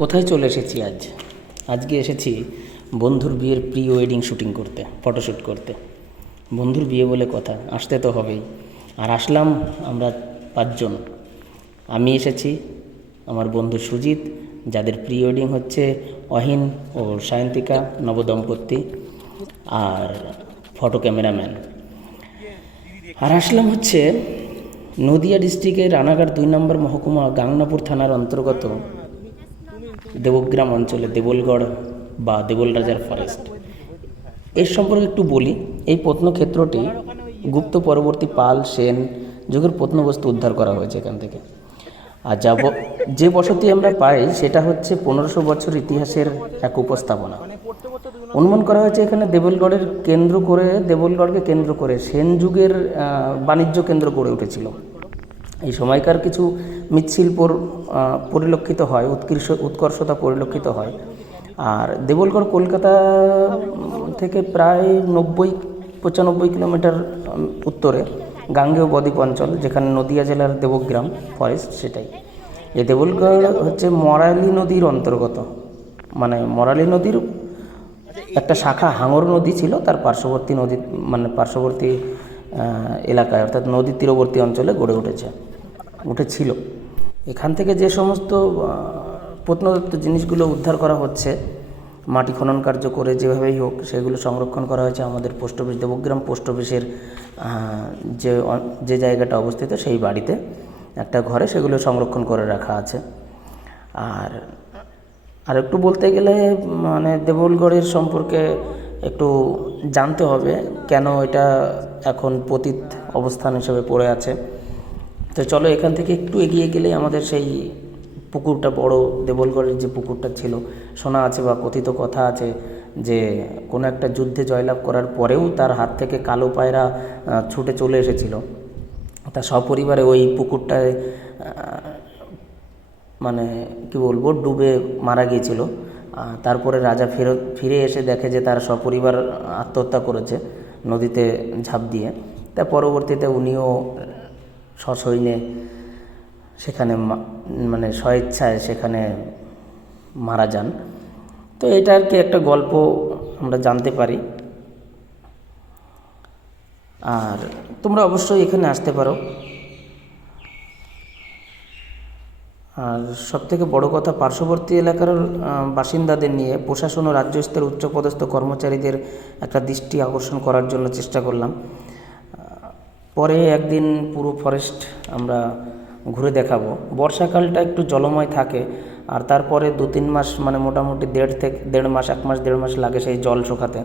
কোথায় চলে এসেছি আজকে এসেছি বন্ধুর বিয়ের প্রি ওয়েডিং শ্যুটিং করতে, ফটোশ্যুট করতে। বন্ধুর বিয়ে বলে কথা, আসতে তো হবেই। আর আসলাম আমরা 5 জন। আমি এসেছি, আমার বন্ধু সুজিত, যাদের প্রি ওয়েডিং হচ্ছে অহিন ও সায়ন্তিকা নবদম্পতি, আর ফটো ক্যামেরাম্যান। আর আসলাম হচ্ছে নদিয়া ডিস্ট্রিক্টের রানাঘাট 2 নম্বর মহকুমা গাংনাপুর থানার অন্তর্গত দেবগ্রাম অঞ্চলে দেবলগড় বা দেবল রাজার ফরেস্ট। এর সম্পর্কে একটু বলি। এই প্রত্নক্ষেত্রটি গুপ্ত পরবর্তী পাল সেন যুগের প্রত্নবস্তু উদ্ধার করা হয়েছে এখান থেকে। আর যে বসতি আমরা পাই সেটা হচ্ছে 1500 বছর ইতিহাসের এক উপস্থাপনা। অনুমান করা হয়েছে এখানে দেবলগড়কে কেন্দ্র করে সেন যুগের বাণিজ্য কেন্দ্র গড়ে উঠেছিল। এই সময়কার কিছু মৃৎশিল্পর পরিলক্ষিত হয়, উৎকর্ষতা পরিলক্ষিত হয়। আর দেবলগড় কলকাতা থেকে প্রায় 90-95 কিলোমিটার উত্তরে গাঙ্গেয় বদ্বীপ অঞ্চল, যেখানে নদিয়া জেলার দেবগ্রাম ফরেস্ট সেটাই। এই দেবলগড় হচ্ছে মরালি নদীর অন্তর্গত, মানে মরালি নদীর একটা শাখা হাঙর নদী ছিল, তার পার্শ্ববর্তী নদী, মানে পার্শ্ববর্তী এলাকায়, অর্থাৎ নদীর তীরবর্তী অঞ্চলে গড়ে উঠেছিল। এখান থেকে যে সমস্ত প্রত্নতত্ত্ব জিনিসগুলো উদ্ধার করা হচ্ছে, মাটি খনন কার্য করে যেভাবেই হোক, সেগুলো সংরক্ষণ করা হয়েছে আমাদের পোস্ট অফিস, দেবগ্রাম পোস্ট অফিসের যে জায়গাটা অবস্থিত সেই বাড়িতে একটা ঘরে সেগুলো সংরক্ষণ করে রাখা আছে। আর একটু বলতে গেলে মানে দেবলগড়ের সম্পর্কে একটু জানতে হবে, কেন এটা এখন পতিত অবস্থান হিসেবে পড়ে আছে। তো চলো, এখান থেকে একটু এগিয়ে গেলেই আমাদের সেই পুকুরটা, বড় দেবলগড়ের যে পুকুরটা ছিল, শোনা আছে বা কথিত কথা আছে যে কোনো একটা যুদ্ধে জয়লাভ করার পরেও তার হাত থেকে কালো পায়রা ছুটে চলে এসেছিল, তার সপরিবারে ওই পুকুরটায় মানে কি বলবো, ডুবে মারা গিয়েছিল। তারপরে রাজা ফিরে এসে দেখে যে তার সপরিবার আত্মহত্যা করেছে নদীতে ঝাঁপ দিয়ে। তা পরবর্তীতে উনিও সসৈন্যে সেখানে মানে স্বেচ্ছায় সেখানে মারা যান। তো এটা আর কি একটা গল্প আমরা জানতে পারি। আর তোমরা অবশ্যই এখানে আসতে পারো। আর সবথেকে বড় কথা, পার্শ্ববর্তী এলাকার বাসিন্দাদের নিয়ে প্রশাসন ও রাজ্য স্তরের উচ্চপদস্থ কর্মচারীদের একটা দৃষ্টি আকর্ষণ করার জন্য চেষ্টা করলাম। পরে একদিন পুরো ফরেস্ট আমরা ঘুরে দেখাবো। বর্ষাকালটা একটু জলময় থাকে, আর তারপরে 2-3 মাস, মানে মোটামুটি 1.5 মাস লাগে সেই জল শুকাতে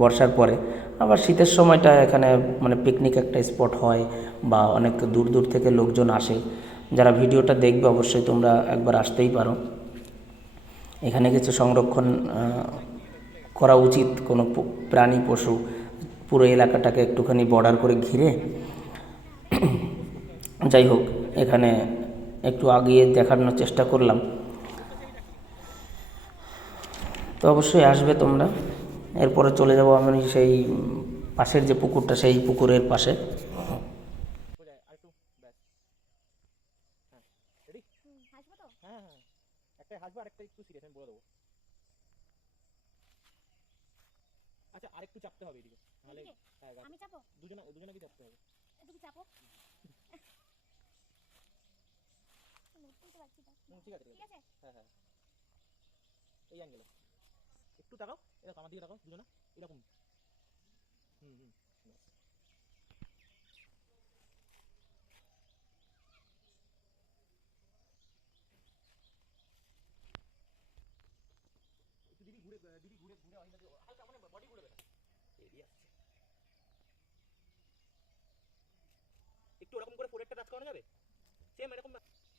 বর্ষার পরে। আবার শীতের সময়টা এখানে মানে পিকনিক একটা স্পট হয়, বা অনেক দূর দূর থেকে লোকজন আসে। যারা ভিডিওটা দেখবে অবশ্যই তোমরা একবার আসতেই পারো। এখানে কিছু সংরক্ষণ করা উচিত, কোনো প্রাণী পশু পুরো এলাকাটাকে একটুখানি বর্ডার করে ঘিরে। যাই হোক, এখানে একটু আগিয়ে দেখানোর চেষ্টা করলাম। তো অবশ্যই আসবে তোমরা। এরপরে চলে যাব আমি সেই পাশের যে পুকুরটা, সেই পুকুরের পাশে। আচ্ছা, আরেকটু চাপতে হবে এদিকে, নাহলে হ্যাঁ আমি চাপো, দুজনকে চাপতে হবে। এদিকে চাপো। বুঝতেই তো পারছি না। ঠিক আছে ঠিক আছে, হ্যাঁ হ্যাঁ, এই অ্যাঙ্গেলে একটু তাকাও, এরকম আমার দিকে তাকাও দুজনা, এরকম। হুম হুম, একটু দিদি ঘুরে হালকা, মানে বডি ঘুরে না, এদিকে আসছে একটু, ওরকম করে ফোরেটটা টাচ করানো যাবে, সেম এরকম।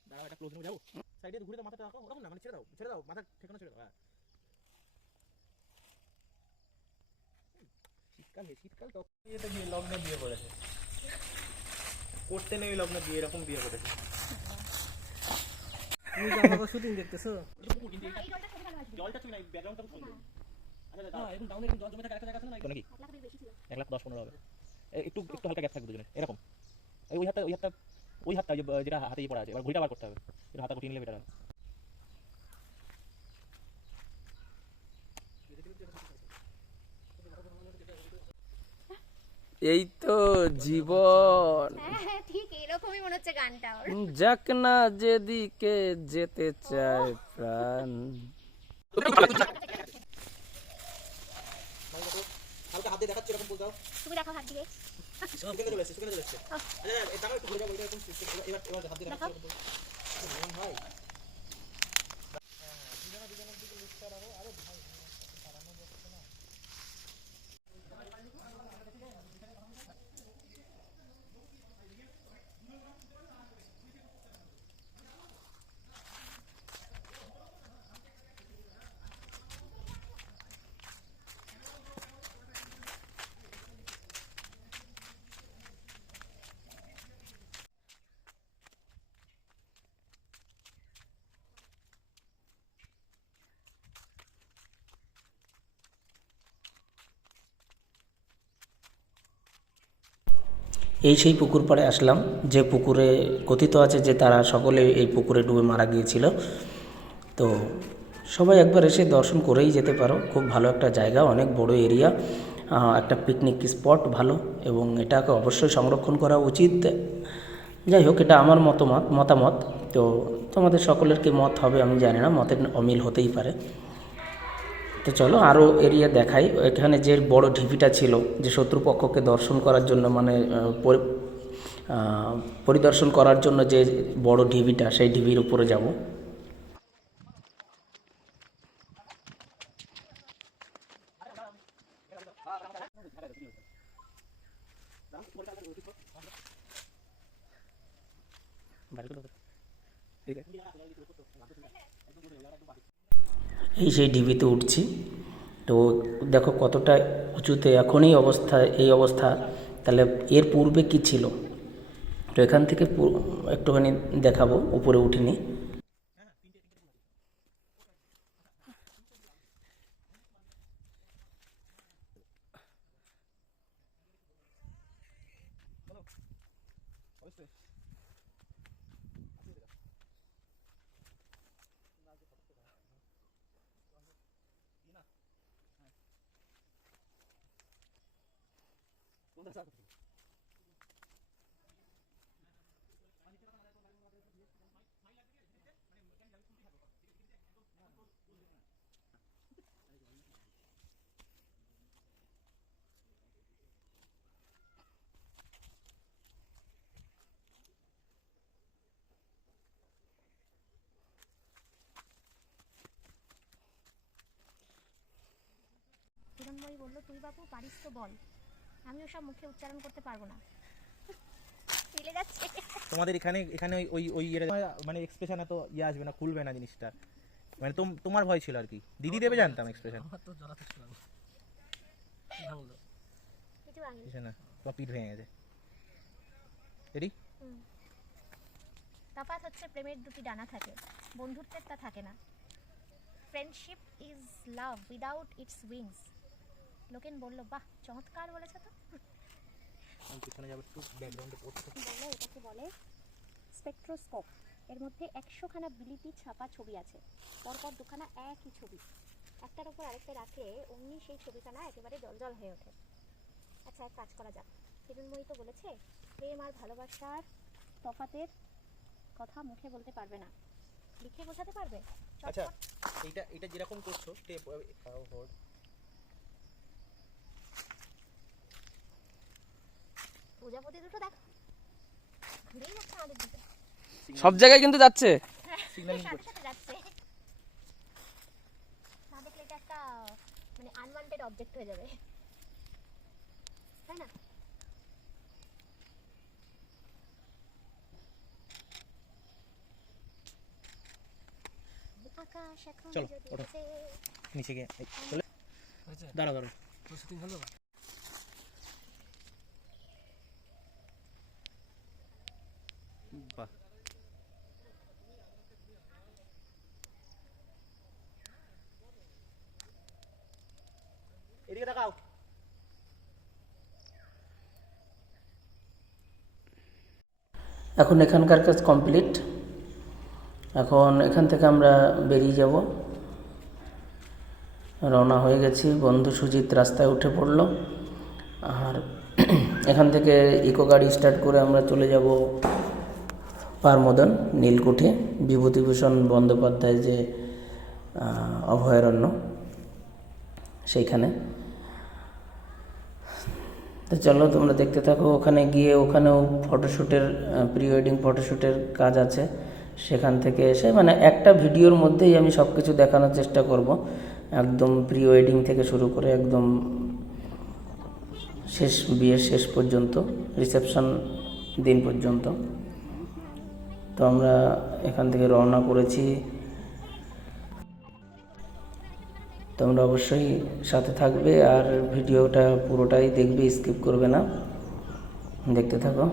দাঁড়াও, একটা ক্লোজ রুমে যাবো, সাইডে ঘুরে দাও, মাথাটা রাখো, ওরকম না, মানে ছেড়ে দাও মাথা ঠিকানা ছেড়ে দাও। হ্যাঁ, শীতকাল তো এটা বিয়ে লগ্নে বিয়ে করেছে, করতে নেই লগ্নে বিয়ে, এরকম বিয়ে করেছে। তুমি জামাকা শুটিং দেখতেছো? জলটা তুমি নাই, ব্যাকগ্রাউন্ডটা খুব সুন্দর। আচ্ছা দাদা, এখন ডাউনে জল জমে থাকে, একটা জায়গা আছে না, নাকি 1,10,15 হবে। একটু একটু হালকা গ্যাপ থাকবে দুজনে, এরকম। ওই হাতটা যেটা হাতে পড়া আছে, এবার ঘুরিটা বার করতে হবে, এটা হাতটা গুটিয়ে নিলে বেটার হয়। এই তো জীবন, হ্যাঁ ঠিক এরকমই মনে হচ্ছে গানটা ওর। যাক না যেদিকে যেতে চায় প্রাণ। হালকা হাত দিয়ে দেখাচ্ছি এরকম বলতে দাও। তুমি দেখো হাত দিয়ে। সুকেন্দ্র চলে এসেছে, সুকেন্দ্র চলে এসেছে। আচ্ছা এটা একটু ঘুরে যাবো, এটা এরকম এবার হাত দিয়ে দেখাচ্ছি এরকম বলতে। ভাই এই সেই পুকুর পাড়ে আসলাম, যে পুকুরে কথিত আছে যে তারা সকলে এই পুকুরে ডুবে মারা গিয়েছিল। তো সবাই একবার এসে দর্শন করেই যেতে পারো। খুব ভালো একটা জায়গা, অনেক বড় এরিয়া, একটা পিকনিক স্পট ভালো, এবং এটাকে অবশ্যই সংরক্ষণ করা উচিত। যাই হোক, এটা আমার মতামত। তো তোমাদের সকলের কি মত হবে আমি জানি না, মতের অমিল হতেই পারে। তো চলো আরও এরিয়া দেখাই। এখানে যে বড় ঢিপিটা ছিল, যে শত্রুপক্ষকে দর্শন করার জন্য, মানে পরিদর্শন করার জন্য যে বড় ঢিবিটা, সেই ঢিবির উপরে যাব। এই সেই ঢিবিতে উঠছি। তো দেখো কতটা উঁচুতে এখন এই অবস্থা, তাহলে এর পূর্বে কি ছিল। তো এখান থেকে একটুখানি দেখাবো, উপরে উঠিনি। হিরণময়ী বলল, তুই বাবু পারিস তো বল, আমি ওসব মুখে উচ্চারণ করতে পারবো না। মিলে যাচ্ছে। তোমাদের এখানে এখানে ওই ওই মানে এক্সপ্রেশন এত আসবে না, খুলবে না জিনিসটা, মানে তোমার ভয় ছিল আর কি। দিদি দেবে জানতাম এক্সপ্রেশন, কিছু আগে না তোমার পিঠ ভেঙে গেছে। রেডি? তফাৎ হচ্ছে প্রেমের দুটি ডানা থাকে, বন্ধুত্বের তা থাকে না। Friendship is love without its wings. Loken বলল, বাহ চমৎকার বলেছ তো। পিছনে যাবে একটু, ব্যাকগ্রাউন্ডে পড়ছে। বলে এটাকে বলে স্পেকট্রোস্কোপ। এর মধ্যে 100খানা বিলিতি ছাপা ছবি আছে, পরপর দুখানা একই ছবি, একটার উপর আরেকটা রাখলে অমনি সেই ছবিখানা একেবারে জলজল হয়ে ওঠে। আচ্ছা এক কাজ করা যাক, হিরণময়ী তো বলেছে প্রেম আর ভালোবাসার তফাতের কথা মুখে বলতে পারবে না, লিখে বোঝাতে পারবে। আচ্ছা এটা যেরকম করছো স্টেপ প্রজাপতি দুটো দেখো ঘুরেই যাচ্ছে আমাদের দিকে, সব জায়গায় কিন্তু যাচ্ছে। সাথে সাথে যাচ্ছে। না দেখলে এটা একটা মানে আনওয়ান্টেড অবজেক্ট হয়ে যাবে, তাই না? আকাশ এখন চলো, যদি ওঠো। এসে নিচে গিয়ে চলে দাঁড়াও দাঁড়াও। বাহ, এদিকে তাকাও। এখন এখানকার কাজ কমপ্লিট। এখন এখান থেকে আমরা বেরিয়ে যাব, রওনা হয়ে গেছি। বন্ধু সুজিত রাস্তায় উঠে পড়ল, আর এখান থেকে ইকো গাড়ি স্টার্ট করে আমরা চলে যাব পারমদন, নীলকুঠি, বিভূতিভূষণ বন্দ্যোপাধ্যায় যে অভয়ারণ্য সেইখানে। তো চলো তোমরা দেখতে থাকো। ওখানে গিয়ে ওখানেও ফটোশ্যুটের, প্রি ওয়েডিং ফটোশ্যুটের কাজ আছে। সেখান থেকে এসে মানে একটা ভিডিওর মধ্যেই আমি সব কিছু দেখানোর চেষ্টা করব, একদম প্রি ওয়েডিং থেকে শুরু করে একদম শেষ, বিয়ের শেষ পর্যন্ত, রিসেপশন দিন পর্যন্ত। তো আমরা এখান থেকে রওনা করেছি। তোমরা অবশ্যই সাথে থাকবে আর ভিডিওটা পুরোটাই দেখবে, স্কিপ করবে না, দেখতে থাকো।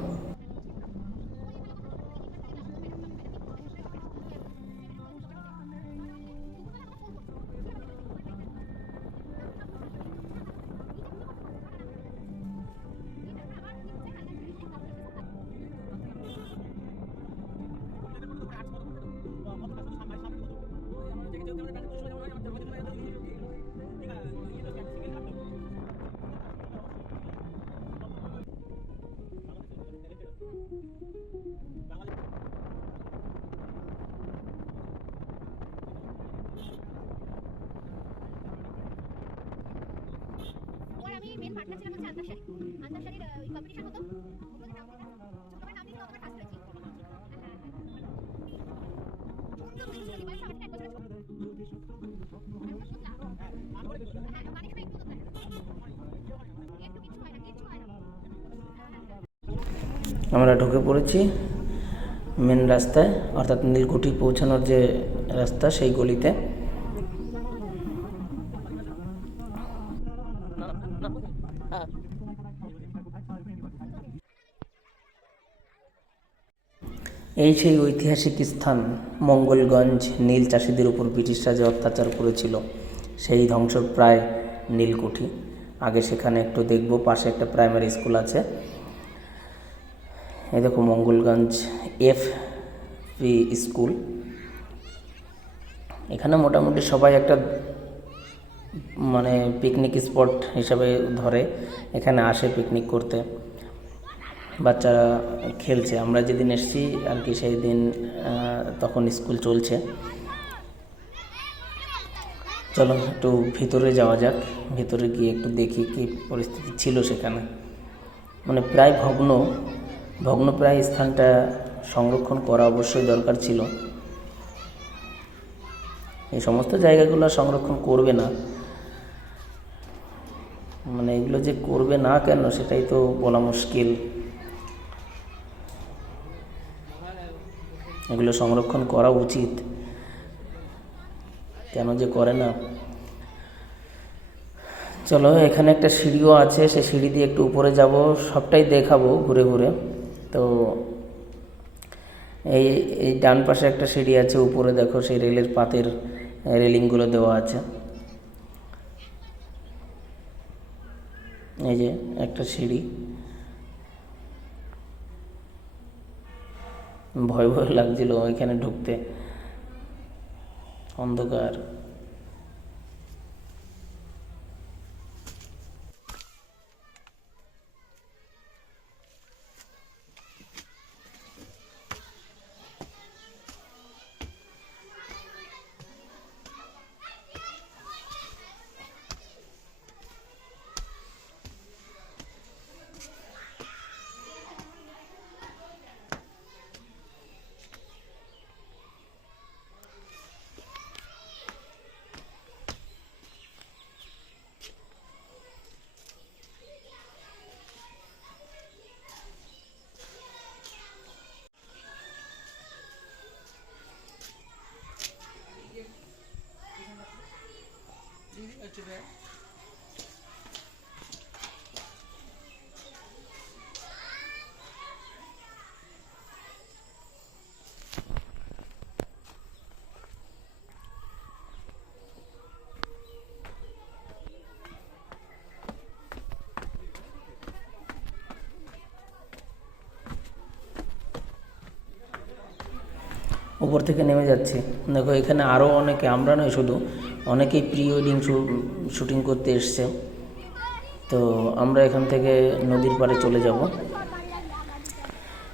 আমি মেন পার্টনার ছিলাম হচ্ছে আন্তার শাড়ি। আন্তার শাড়ির ওই কম্পিটিশন হতো, ওগুলোতে নাম দিতাম, তোমার নাম দিলে আমরা ফার্স্ট হয়েছি। সুন্দর সুন্দর মানে সবার থেকে এক বছরের ছোট। হ্যাঁ মানে একটু একটু কিছু হয় না, কিছু হয় না। আমরা ঢুকে পড়েছি মেন রাস্তায়, অর্থাৎ নীলকুঠি পৌঁছানোর যে রাস্তা সেই গলিতে। এই সেই ঐতিহাসিক স্থান মঙ্গলগঞ্জ, নীল চাষিদের উপর ব্রিটিশরা যে অত্যাচার করেছিল সেই ধ্বংসপ্রায় নীলকুঠি। আগে সেখানে একটু দেখব, পাশে একটা প্রাইমারি স্কুল আছে। এই দেখো মঙ্গলগঞ্জ FP স্কুল। এখানে মোটামুটি সবাই একটা মানে পিকনিক স্পট হিসাবে ধরে, এখানে আসে পিকনিক করতে। বাচ্চারা খেলছে, আমরা যেদিন এসেছি আর কি সেই দিন তখন স্কুল চলছে। চলো একটু ভিতরে যাওয়া যাক, ভিতরে গিয়ে একটু দেখি কি পরিস্থিতি ছিল সেখানে। মানে প্রায় ভগ্নপ্রায় স্থানটা সংরক্ষণ করা অবশ্যই দরকার ছিল। এই সমস্ত জায়গাগুলো সংরক্ষণ করবে না, মানে এগুলো যে করবে না কেন সেটাই তো বলা মুশকিল। এগুলো সংরক্ষণ করা উচিত, কেন যে করে না। চলো এখানে একটা সিঁড়িও আছে, সেই সিঁড়ি দিয়ে একটু উপরে যাব, সবটাই দেখাবো ঘুরে ঘুরে। তো এই ডান পাশে একটা সিঁড়ি আছে, উপরে দেখো সেই রেলের পাতের রেলিংগুলো দেওয়া আছে। এই যে একটা সিঁড়ি, ভয় ভয় লাগছিল এখানে ঢুকতে, অন্ধকার। উপর থেকে নেমে যাচ্ছি, দেখো এখানে আরও অনেকে, আমরা নয় শুধু, অনেকেই প্রি ওয়েডিং শ্যুটিং করতে এসছে। তো আমরা এখান থেকে নদীর পাড়ে চলে যাব।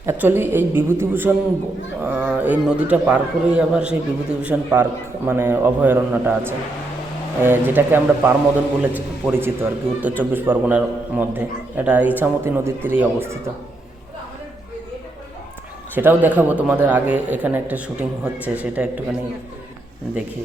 অ্যাকচুয়ালি এই বিভূতিভূষণ এই নদীটা পার করেই আবার সেই বিভূতিভূষণ পার্ক মানে অভয়ারণ্যটা আছে, যেটাকে আমরা পারমদন বলে পরিচিত আর কি, উত্তর 24 পরগনার মধ্যে। এটা ইছামতি নদীর তীরেই অবস্থিত। সেটাও দেখাবো তোমাদের। আগে এখানে একটা শুটিং হচ্ছে, সেটা একটুখানি দেখি।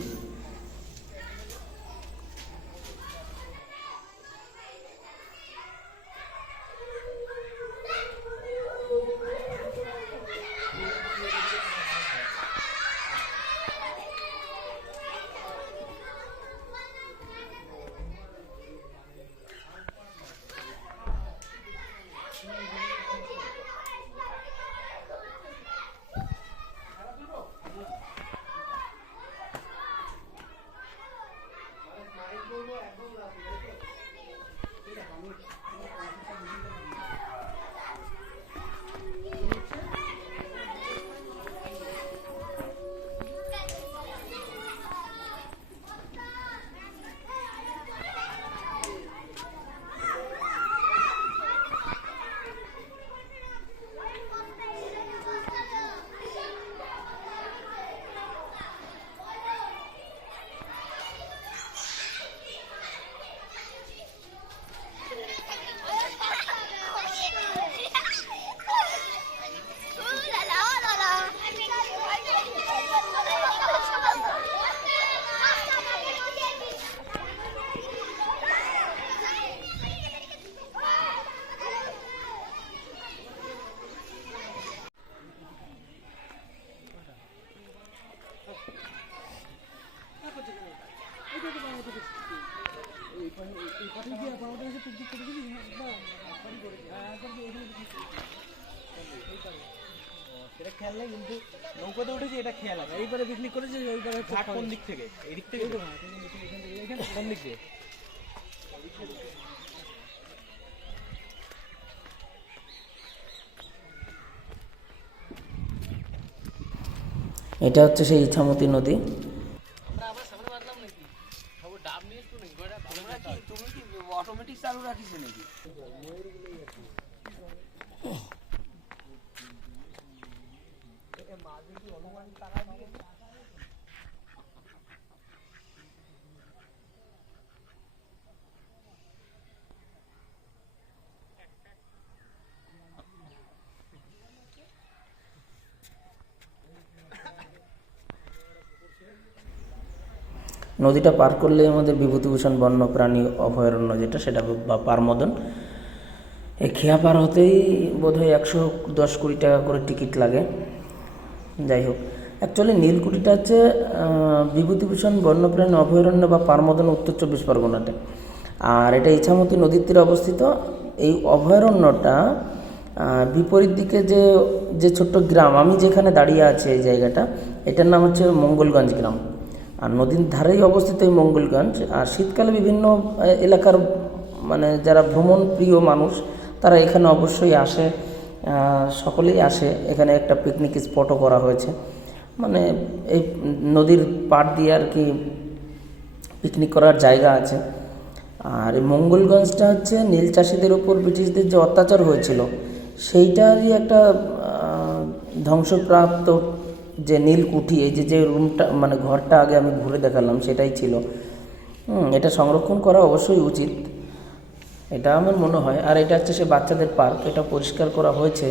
সেটা খেয়াল নেই, কিন্তু নৌকাতে উঠেছি এটা খেয়াল আছে। এইবারে পিকনিক করেছি, ওইবারে ঘাট কোন দিক থেকে? এই দিক থেকে কোন দিক দিয়ে? এটা হচ্ছে সেই ইছামতি নদী। অটোমেটিক চালু রাখিস নাকি? নদীটা পার করলে আমাদের বিভূতিভূষণ বন্যপ্রাণী অভয়ারণ্য যেটা, সেটা বা পারমদন। এই খেয়া পার হতেই বোধহয় 110-20 টাকা করে টিকিট লাগে। যাই হোক, অ্যাকচুয়ালি নীলকুঠিটা হচ্ছে বিভূতিভূষণ বন্যপ্রাণী অভয়ারণ্য বা পারমদন, উত্তর 24 পরগনাতে। আর এটা ইছামতি নদীর তীরে অবস্থিত। এই অভয়ারণ্যটা বিপরীত দিকে যে ছোট্ট গ্রাম, আমি যেখানে দাঁড়িয়ে আছি এই জায়গাটা, এটার নাম হচ্ছে মঙ্গলগঞ্জ গ্রাম। আর নদীর ধারেই অবস্থিত এই মঙ্গলগঞ্জ। আর শীতকালে বিভিন্ন এলাকার মানে যারা ভ্রমণ প্রিয় মানুষ তারা এখানে অবশ্যই আসে, সকলেই আসে। এখানে একটা পিকনিক স্পটও করা হয়েছে, মানে এই নদীর পাড় দিয়ে আর কি পিকনিক করার জায়গা আছে। আর এই মঙ্গলগঞ্জটা হচ্ছে নীল চাষিদের উপর ব্রিটিশদের যে অত্যাচার হয়েছিল সেইটারই একটা ধ্বংসপ্রাপ্ত যে নীলকুঠি, এই যে রুমটা মানে ঘরটা আগে আমি ঘুরে দেখালাম সেটাই ছিল। এটা সংরক্ষণ করা অবশ্যই উচিত, এটা আমার মনে হয়। আর এটা হচ্ছে সে বাচ্চাদের পার্ক, এটা পরিষ্কার করা হয়েছে,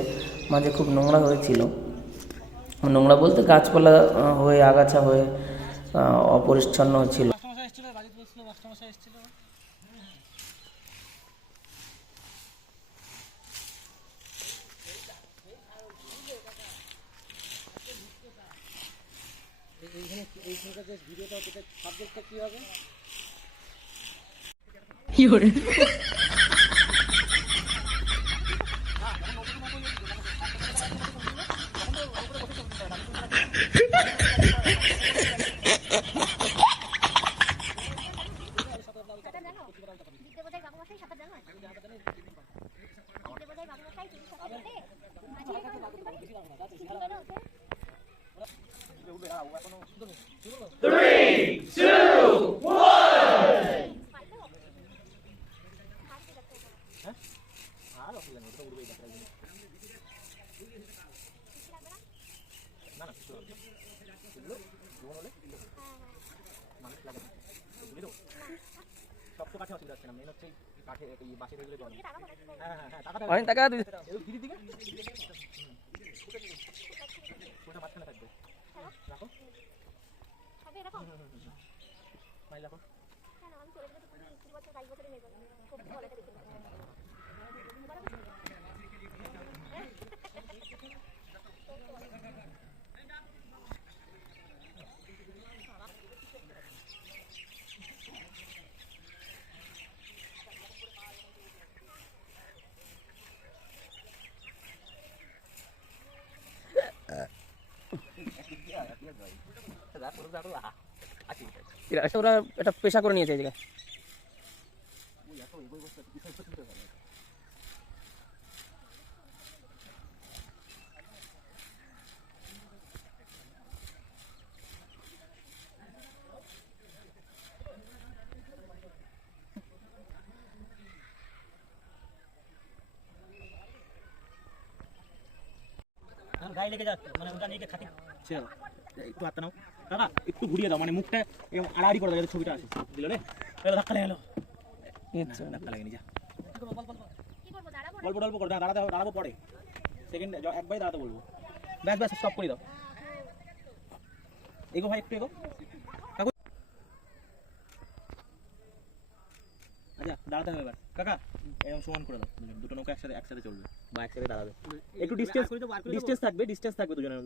মাঝে খুব নোংরা হয়েছিল। নোংরা বলতে গাছপালা হয়ে আগাছা হয়ে অপরিচ্ছন্ন ছিল। কাঠে অসুবিধা হচ্ছে না, মেন হচ্ছে এই কাঠে এই বাঁশের এগুলো জল। হ্যাঁ হ্যাঁ হ্যাঁ, টাকাটা অনেক টাকা তুই দিদির দিকে ওটা মাঝখানে থাকবে, রাখো হবে এরকম মাইল রাখো। কেন আমি চলে গেলে তো তুমি 20 বছর 22 বছরের মেয়ে বলো খুব ভালো এটা দেখে ওরা একটা পেশা করে নিয়েছে এই জায়গায়। গায়ে লেগে যাচ্ছে, মানে ওটা নিয়ে খাতি ছেড়ে দাও, একটু হাতটা নাও দাদা, একটু ঘুরিয়ে দাও, মানে মুখটা এরকম আড়াআড়ি করে দাও যাতে ছবিটা আসে। দিল রে, এলো ধাক্কা লেগে গেলো, ধাক্কা লেগে নি যা। কি করব দাঁড়াবো গল্প টল্প করে দাঁড়াবো পরে, সেকেন্ড একবারই দাঁড়াতে বলবো। ব্যাস ব্যাস স্টপ করে দাও, এগো ভাই একটু এগো। কাকু আচ্ছা দাঁড়াতে হবে এবার, কাকা এরকম সমান করে দাও, দুটো নৌকা একসাথে চলবে বা একসাথে দাঁড়াবে, একটু ডিস্টেন্স থাকবে দুজনের।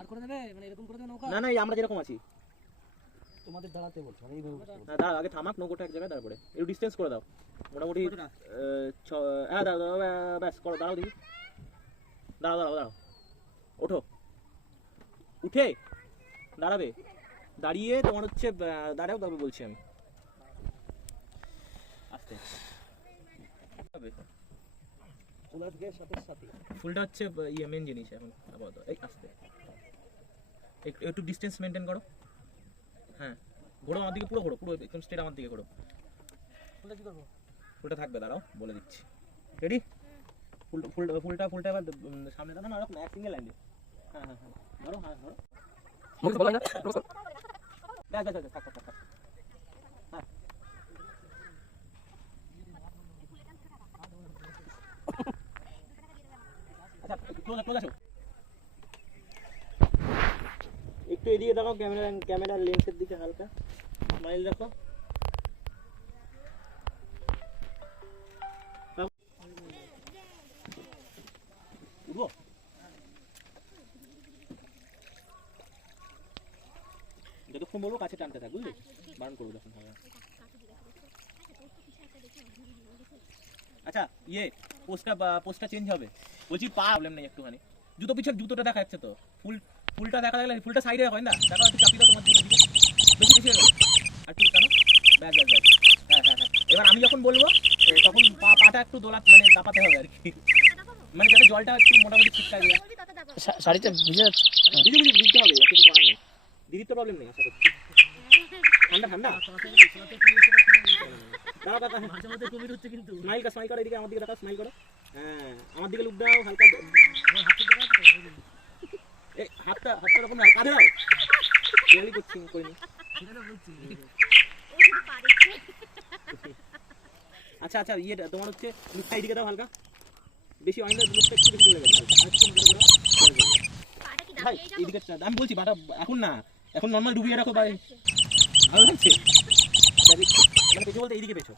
আর করে দেবে মানে এরকম করে দেবে নৌকা না না, এই আমরা যেরকম আছি তোমাদের দাঁড়াতে বলছো মানে এইভাবে না, দাঁড়া আগে থামাক, নৌকোটা এক জায়গায় তারপরে একটু ডিস্টেন্স করে দাও মোটামুটি। হ্যাঁ দাঁড়াও ব্যাস করো, দাঁড়াও দেখি, দাঁড়াও ওঠো, উঠে দাঁড়াবে, দাঁড়িয়ে তোমার হচ্ছে দাঁড়াও, তারপরে বলছি আমি আস্তে ফুলটা হচ্ছে ইয়ে মেন জিনিস এখন আপাতত। এই আস্তে একটু ডিস্টেন্স মেনটেন করো, হ্যাঁ ঘোরো আমার দিকে, পুরো একদম স্ট্রেট আমার দিকে ঘোরো। ফুলটা কি করবো? ফুলটা থাকবে, দাঁড়াও বলে দিচ্ছি, রেডি? ফুলটা এবার সামনে দাঁড়ানো না, এক সিঙ্গেল লাইন দিয়ে, হ্যাঁ ধরো, ধরো মুখে বলা না ব্যাস থাক হ্যাঁ। আচ্ছা ক্লোজ আসো, একটু এদিকে দেখো, ক্যামেরার লেন্সের দিকে হালকা স্মাইল রাখো। উঠবো, যতক্ষণ বলবো কাছে টানতে থাক, বুঝলি? বারণ করবো যখন হবে। আচ্ছা পোস্টটা চেঞ্জ হবে বলছি, প্রবলেম নেই একটুখানি, জুতোটা দেখা যাচ্ছে তো, ফুলটা দেখা গেলে ফুলটা সাইডে হয় না, দেখো একটু চাপি দাও তোমার দিকে, বেশি হয়ে গেল আর একটু টানো, ব্যাস হ্যাঁ এবার আমি যখন বলবো তখন পাটা একটু মানে দাপাতে হবে আর কি, মানে যাতে জলটা একটু মোটামুটি ঠিকঠাক যায়। শাড়িটা ভিজে যাচ্ছে। ভিজতে হবে, আর কিছু করার নেই, দিদির তো প্রবলেম নেই আশা করছি। ঠান্ডা দাঁড়াও কাকা, মাঝে মধ্যে কুমির হচ্ছে কিন্তু, স্মাইল করো, এদিকে আমার দিকে তাকাও, স্মাইল করো, হ্যাঁ আমার দিকে লুক দাও হালকা, হাতটা এরকম না, কাঁধে দাও, কেয়ারই করছি করিনি। আচ্ছা তোমার হচ্ছে লুকটা এদিকে দাও হালকা, বেশি অয়েল লুকটা একটু বেশি চলে গেছে ভাই, এদিকে আমি বলছি বাটা এখন না, এখন নর্মাল ডুবিয়ে রাখো ভাই, ভালো লাগছে মানে পেছো বলতে এইদিকে পেছো,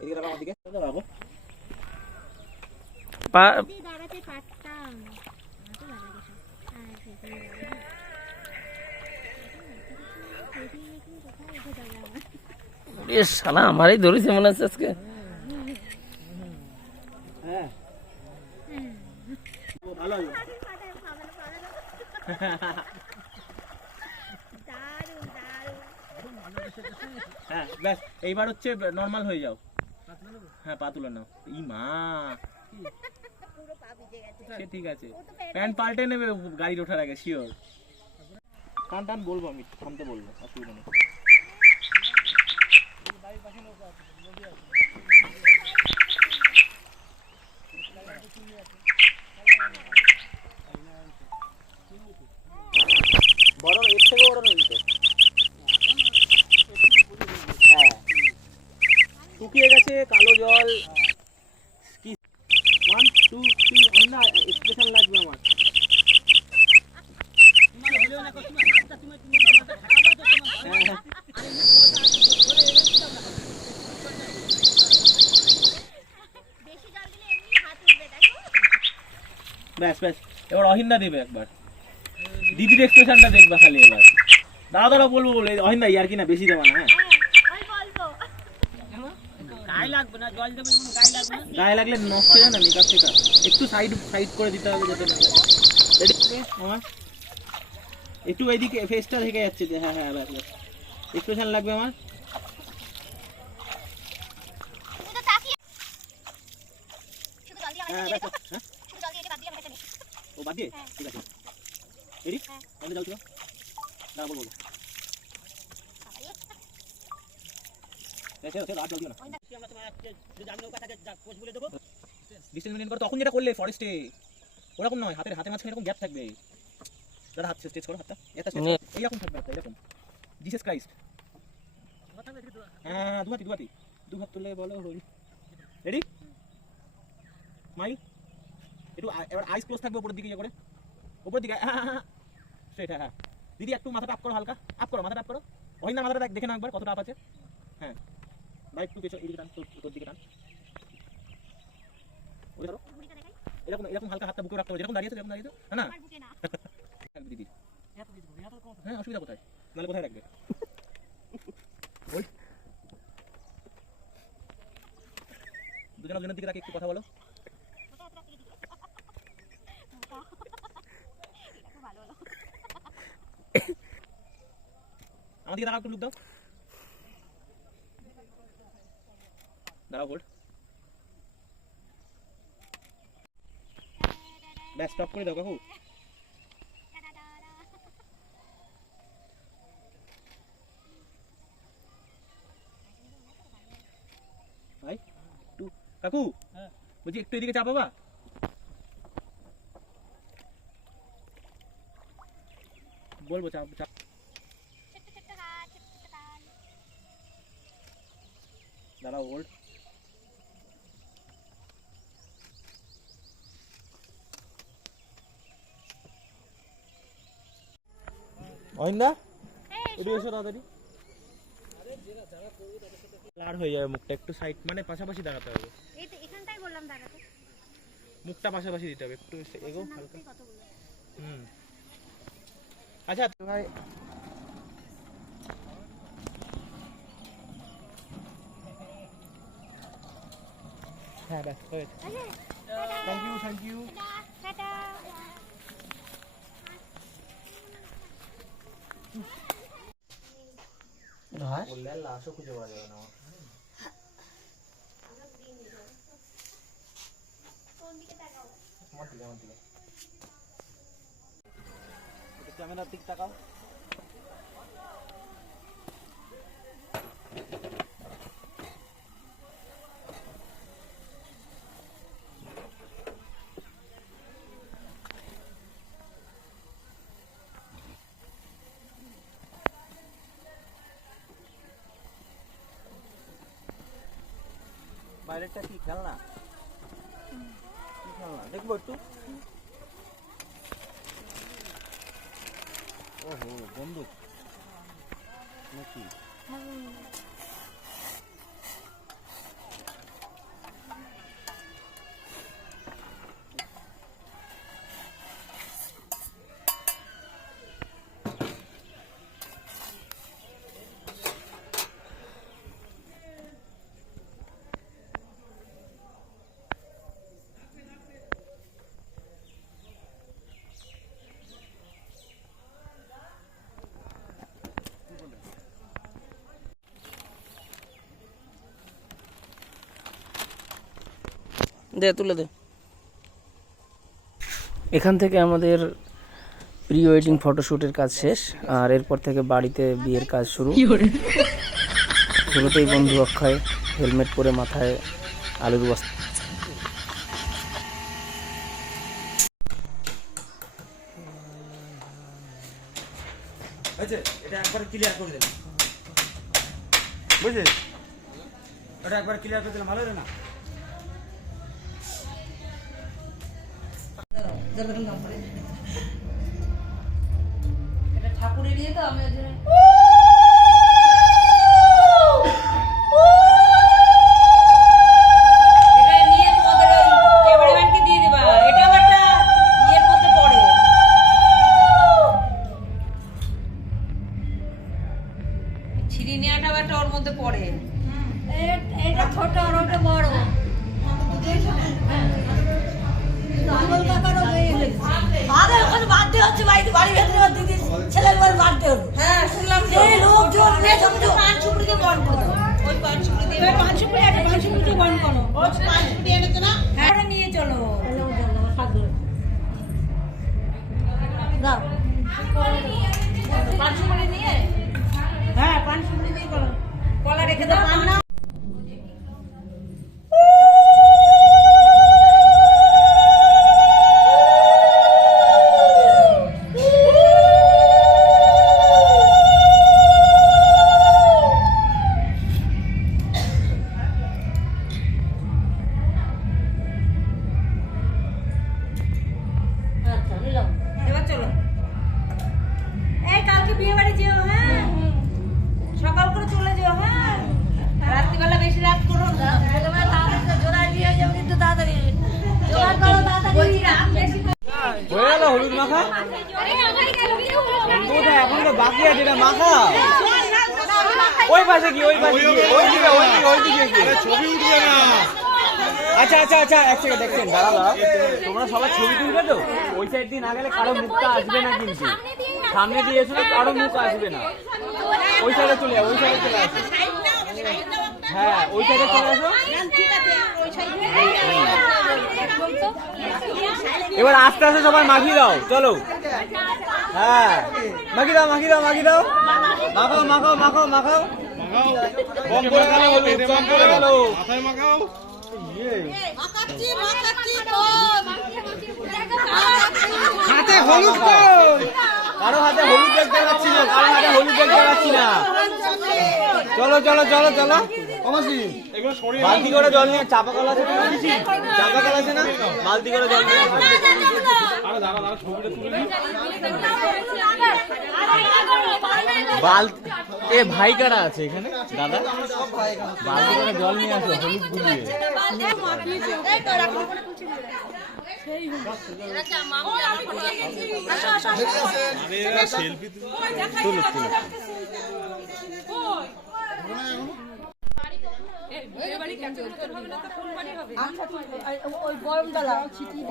এদিকে রাখো আমার দিকে রাখো। দাঁড়াতে পারতাম শালা আমারই ধরেছে মনে হচ্ছে আজকে। হ্যাঁ ভালো হ্যাঁ ব্যাস এইবার হচ্ছে নর্মাল হয়ে যাও, হ্যাঁ পা তুলে নাও, ই মা সে ঠিক আছে, প্যান্ট পাল্টে নেবে গাড়ি ওঠার আগে শিওর, টান বলবো আমি, থামতে বলবো, অসুবিধা নেই। জল কি 1 2 3 অন্য এক্সপ্রেশন লাগবে আমার ব্যাস ব্যাস এবার অহিন্দা দেবে একবার দিদির এক্সপ্রেশনটা দেখবা খালি এবার দাদা দাদা বলবো বলে অহিন্দা ইয়ার কি না বেশি দেবা না হ্যাঁ গায়ে লাগলে নষ্ট হয়ে যায় না মেকআপ টেকআপ একটু সাইড সাইড করে দিতে হবে যাতে রেডি আমার একটু এইদিকে ফেসটা থেকে যাচ্ছে যে হ্যাঁ হ্যাঁ ব্যাস ব্যাস এক্সপ্রেশন লাগবে আমার হ্যাঁ ব্যাস হ্যাঁ ও বাদ দিয়ে ঠিক আছে রেডি তাহলে যাও তো না বলবো তখন যেটা করলে ফরেস্টে ওরকম নয় হাতের মাঝখানে এরকম গ্যাপ থাকবে দাদা হাত স্ট্রেচ করো হাতটা এটা এইরকম থাকবে হাতটা এরকম জিসাস ক্রাইস্ট হ্যাঁ দু হাত তুলে বলো হরি রেডি মাই একটু এবার আইস ক্লোজ থাকবে উপরের দিকে ইয়ে করে উপরের দিকে স্ট্রেট হ্যাঁ দিদি একটু মাথাটা আপ করো হালকা আপ করো মাথাটা আপ করো ওই না মাথাটা দেখে নাও একবার কতটা আপ আছে হ্যাঁ ভাই একটু পেছন এদিকে টান তোর দিকে টান ওই ধরো এরকম এরকম হালকা হাতটা বুকে রাখতে হবে যেরকম দাঁড়িয়েছো না দিদি হ্যাঁ অসুবিধা কোথায় নাহলে কোথায় রাখবে বল দুজনের দিকে তাকে একটু কথা বলো আমার দিকে দাঁড়াও একটু লুক দাও দাঁড়াও হোল্ড ব্যাস স্টপ করে দাও কাকু ভাই টু কাকু বলছি একটু এদিকে চাপাবা বলবো চাপ চাপ দাঁড়াও হোল্ড অহিন্দা এদিকে এসো তাড়াতাড়ি লার হয়ে যাবে মুখটা একটু সাইড মানে পাশাপাশি দাঁড়াতে হবে এই তো এখানটাই বললাম দাঁড়াতে মুখটা পাশাপাশি দিতে হবে একটু এগো হালকা আচ্ছা ভাই হ্যাঁ ব্যাস হয়েছে থ্যাংক ইউ টাটা বললে লাশও খুঁজে পাওয়া যাবে না আমার দিকে ক্যামেরার দিক তাকাও বাইরেটা কি খেলনা দেখবো একটু ওহো বন্দুক নাকি দে তুলে দে এখান থেকে আমাদের প্রি ওয়েডিং ফটোশ্যুটের কাজ শেষ আর এরপর থেকে বাড়িতে বিয়ের কাজ শুরু শুরুতেই বন্ধু অক্ষয় হেলমেট পরে মাথায় আলুর বস্তা এটা একবার ক্লিয়ার করে দেন বুঝলি ওটা একবার ক্লিয়ার করে দিলে ভালো হলো না? এটা ঠাকুরের দিয়ে তো আমি ওই জন্য এটা নিয়ে তোমাদের ওই ক্যামেরাম্যানকে দিয়ে দিবা। এটাও একটা ইয়ের মধ্যে পড়ে। ছিঁড়ি নেওয়াটাও একটা ওর মধ্যে পড়ে। এটা ছোট আর ওটা বড়। আমাদের ওখানে বার্থডে হচ্ছে বাড়িতে, বাড়ির ভেতরে ওর দিদির ছেলের বার্থডে হলো। হ্যাঁ শুনলাম তো। এই লোকজন নিয়ে ছোট পান সুপুরিকে বন্ধ করে দাও। ওই পান সুপুরি দিয়ে পান সুপুরি আছে, পান সুপুরিকে বন্ধ করো। ও পান সুপুরি এনেছে না? হ্যাঁ ওটা নিয়ে চলো। দাও পান সুপুরি নিয়ে, হ্যাঁ পান সুপুরি দিয়ে করো। কলা রেখে দাও। পান না এবার চলো। এই কালকে বিয়ে বাড়ি যেও, হ্যাঁ সকাল করে চলে যেও, হ্যাঁ রাত্রিবেলা বেশি রাত করো না। জোড়ায় বিয়ে হয়ে যাবে কিন্তু তাড়াতাড়ি জোড়া করো, তাড়াতাড়ি হয়ে গেল হলুদ মাখা? কোথায় এখন তো বাকি আছে, এটা মাখা। ওই পাশে কি, ওই পাশে কি, ওইদিকে ওইদিকে ওইদিকে কি? ছবি উঠবে না। আচ্ছা আচ্ছা আচ্ছা, এক সেকেন্ড দেখছেন, দাঁড়া দাঁড়া, তোমরা সবাই ছবি তুলবে তো? ওই সাইড দিয়ে না গেলে কারো মুখটা আসবে না, কিন্তু সামনে দিয়ে এসে কারো মুখ আসবে না। ওই সাইডে চলে যাও, ওই সাইডে চলে আসো। হ্যাঁ ওই সাইডে চলে আসো। এবার আস্তে আস্তে সবাই মাখিয়ে দাও, চলো। হ্যাঁ মাখিয়ে দাও মাখিয়ে দাও মাখিয়ে দাও, মাখাও মাখাও মাখাও মাখাও। বম করে গেল, বম করে গেল। মাথায় মাখাও। হাতে হলুদ কই? কারো হাতে হলুদ দেখতে পাচ্ছি না, কারো হাতে হলুদ দেখতে পাচ্ছি না। চলো চলো চলো চলো, বালতি করে জল নিয়ে, চাপা কল আছে না? চাপা কল আছে না? বালতি করে জল নিয়ে বালতি। এ ভাই কারা আছে এখানে দাদা? বালতি করে জল নিয়ে আসো, হলুদ গুলিয়ে। তুলো তুলো।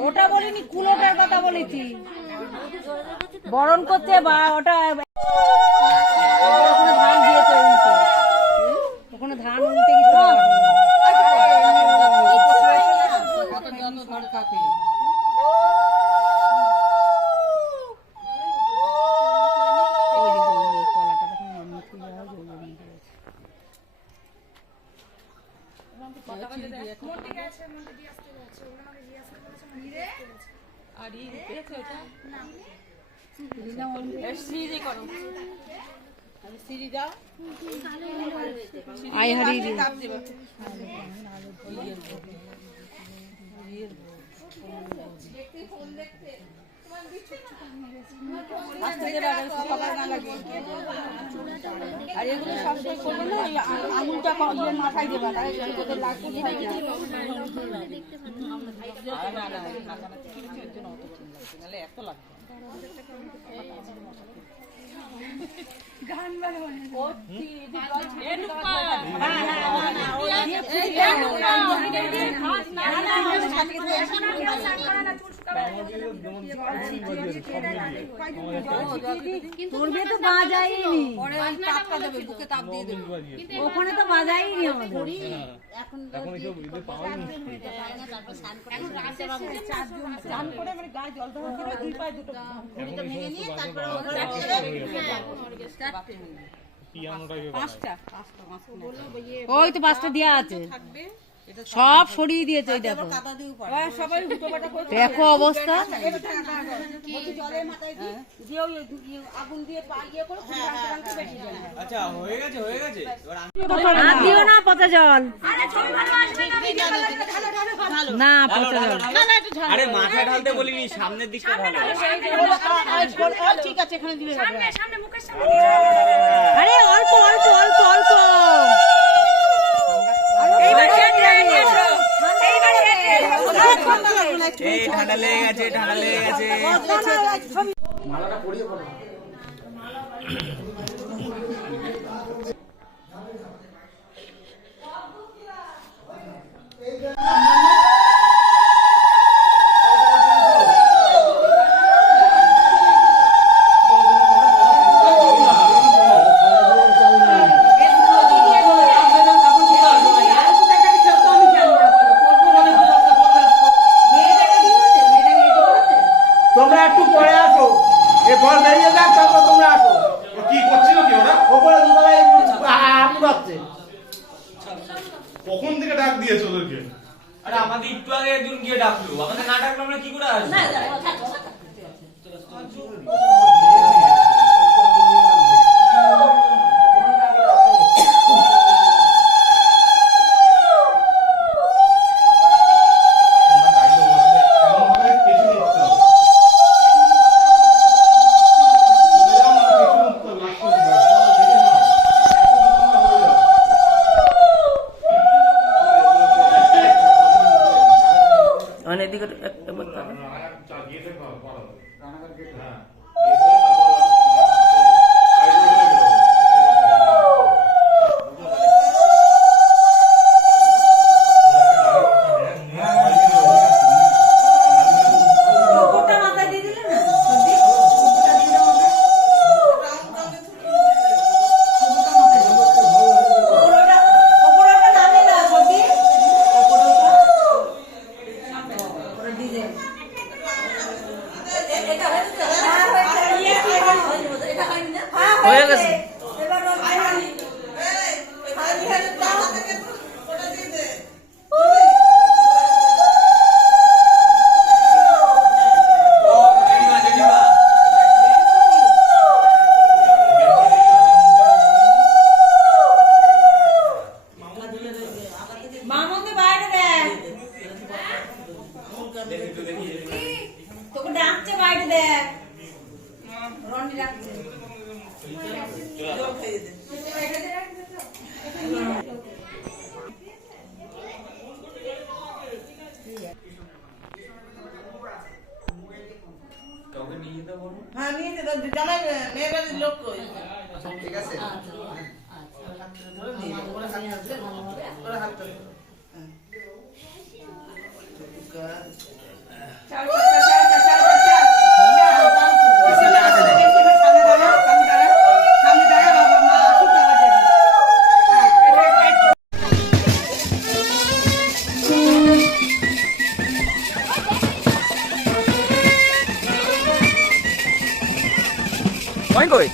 ওটা বলিনি, কুলোটার কথা বলেছি। বরণ করতে বা ওটা ওখানে ধান দিয়েছে উল্টে, ওখানে ধান উল্টে কিছু আই হারিয়ে আর এগুলো সবসময় করবে না, আঙুলটা মাথায় দেবা, এত লাগবে গান করবে তো বাজাইনি, পরে ওই তাপটা দেবে, বুকে তাপ দিয়ে দেবে, ওখানে তো বাজাইনি আমাদের। এখন স্নান করে মানে গায়ে জল দেওয়া করে দুই পায়ে দুটো ভেঙে নিয়ে তারপরে পাঁচটা ওই তো পাঁচটা দেওয়া আছে। সব সরিয়ে দিয়েছে এই দেখো দেখো অবস্থা আগুন দিয়ে আচ্ছা হয়ে গেছে হাত দিও না পচা জল না পচা জল আরে মাথায় ঢালতে বলিনি সামনের দিকটা ঢালো ঠিক আছে এখানে দিলে আরে অল্প অল্প অল্প অল্প এই ঠান্ডা লেগে গেছে মালাটা পরিয়ে পড়ো। তোমরা একটু পরে আসো, এ বল বেরিয়ে যাক, তারপর তোমরা আসো। কি করছিল কি ওরা? ওপরে দুতলায় আগুন হচ্ছে। কখন থেকে ডাক দিয়েছে ওদেরকে? আরে আমাদের একটু আগে একজন গিয়ে ডাকলো, আমাদের না ডাকলো আমরা কি করে আসবো? মানে এদিকে একবার তাকাও। হয়ে গেছে। মামুকে বাইরে দেখ তোকে ডাকছে বাইরে দেখ রন্ডি ডাকছে হ্যাঁ নিয়ে যেতে জানাই মেয়েরা লোক কই ঠিক আছে। কই কই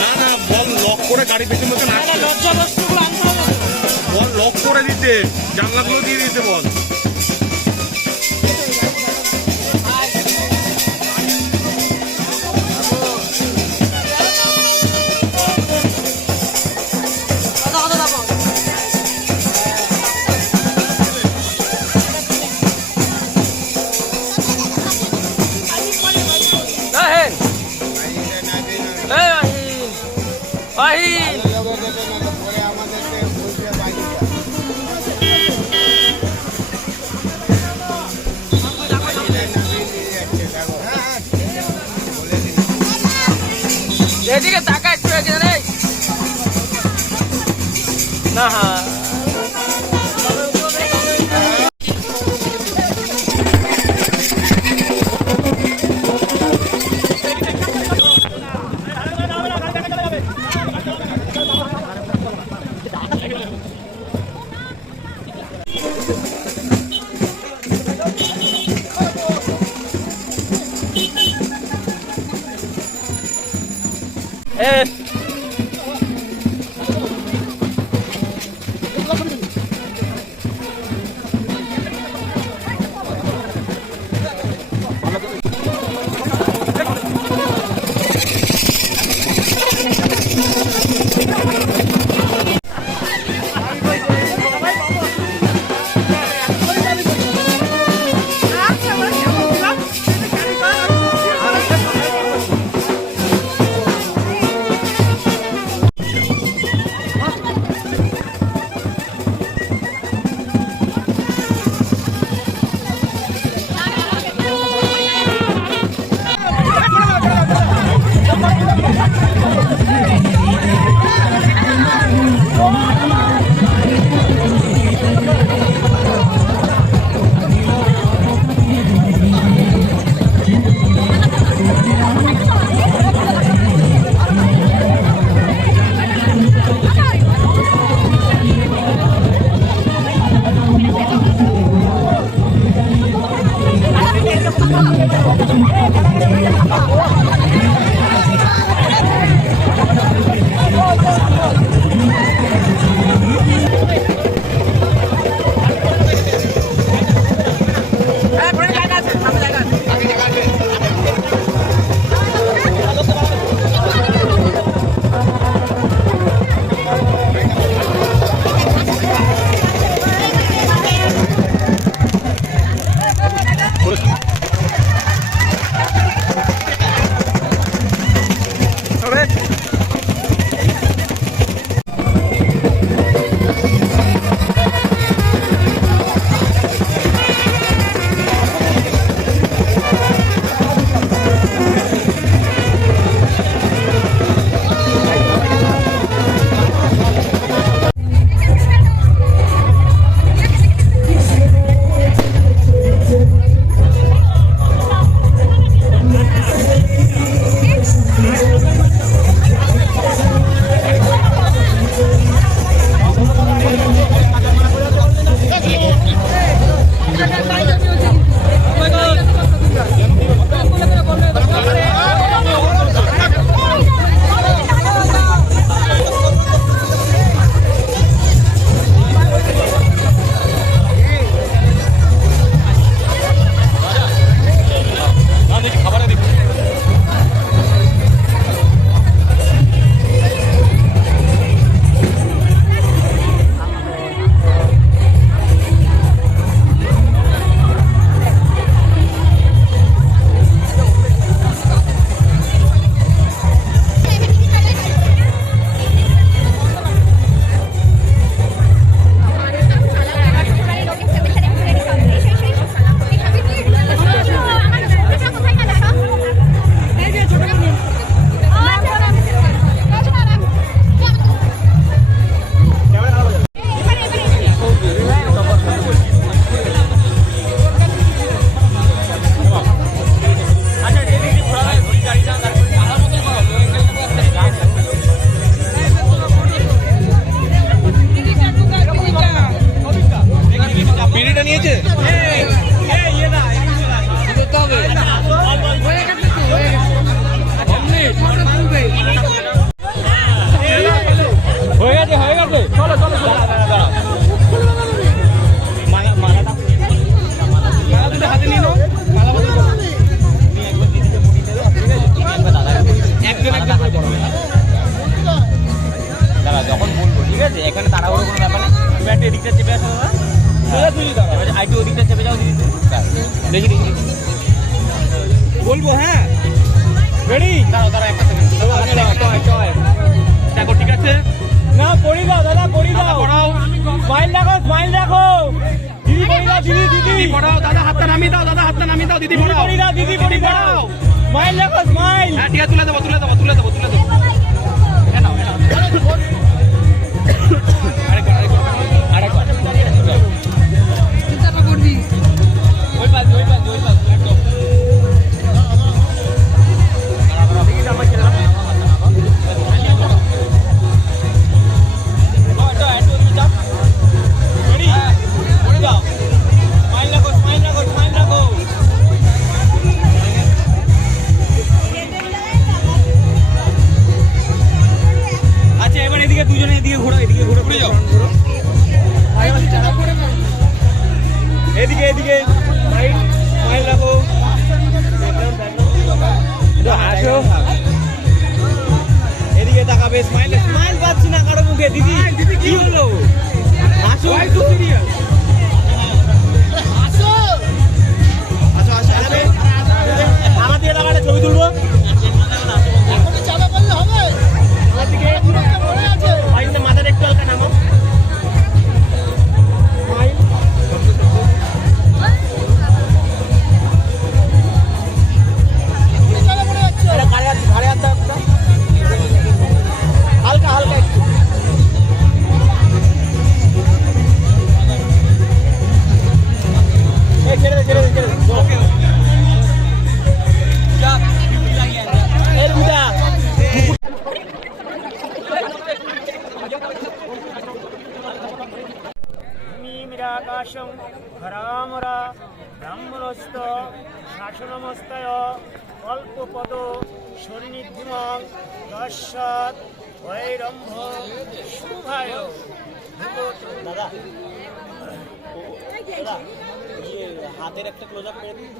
না না বল লক করে গাড়ি পেছন পেছন আসছে। বল লক করে দিতে, জানলাগুলো দিয়ে দিতে বল। এদিকে তাকা একটু এখানে না হ্যাঁ বলবো হ্যাঁ রেডি দাঁড়াও দাঁড়াও একটা সেকেন্ড দিদি দিদি পড়াও দাদা, হাতটা নামিয়ে দাও, দাদা হাতটা নামিয়ে দাও, দিদি পড়াও, পড়ি না দিদি পড়ি পড়াও স্মাইল রাখো স্মাইল হ্যাঁ ঠিক আছে, তুলে দেবো তুলে দেবো তুলে দেবো তুলে দেবো। ওই পাশ একদম আচ্ছা এবার এদিকে দুজনে এদিকে ঘোরো, এদিকে ঘুরে ঘুরে যাও, এদিকে এদিকে স্মাইল রাখো, হাসো, এদিকে তাকাবে, স্মাইল স্মাইল পাচ্ছি না কারো মুখে। দিদি কি হলো, হাসো একটু সিরিয়াস, হাসো হাসো হাসো, আমার দিয়ে লাগালে ছবি তুলবো, বাড়িতে মাথার একটু হালকা নামো, হালকা হালকা একটু ছেড়ে দে ছেড়ে দে ছেড়ে দে, ওকে আকাশং হরামরা ব্রাহ্মণস্ত শাসনমস্তয় অল্পপদ শরীনিধিমং দশত বৈরম্ভ শুভায় দাদা হাতের একটা ক্লোজ আপ করে দিন।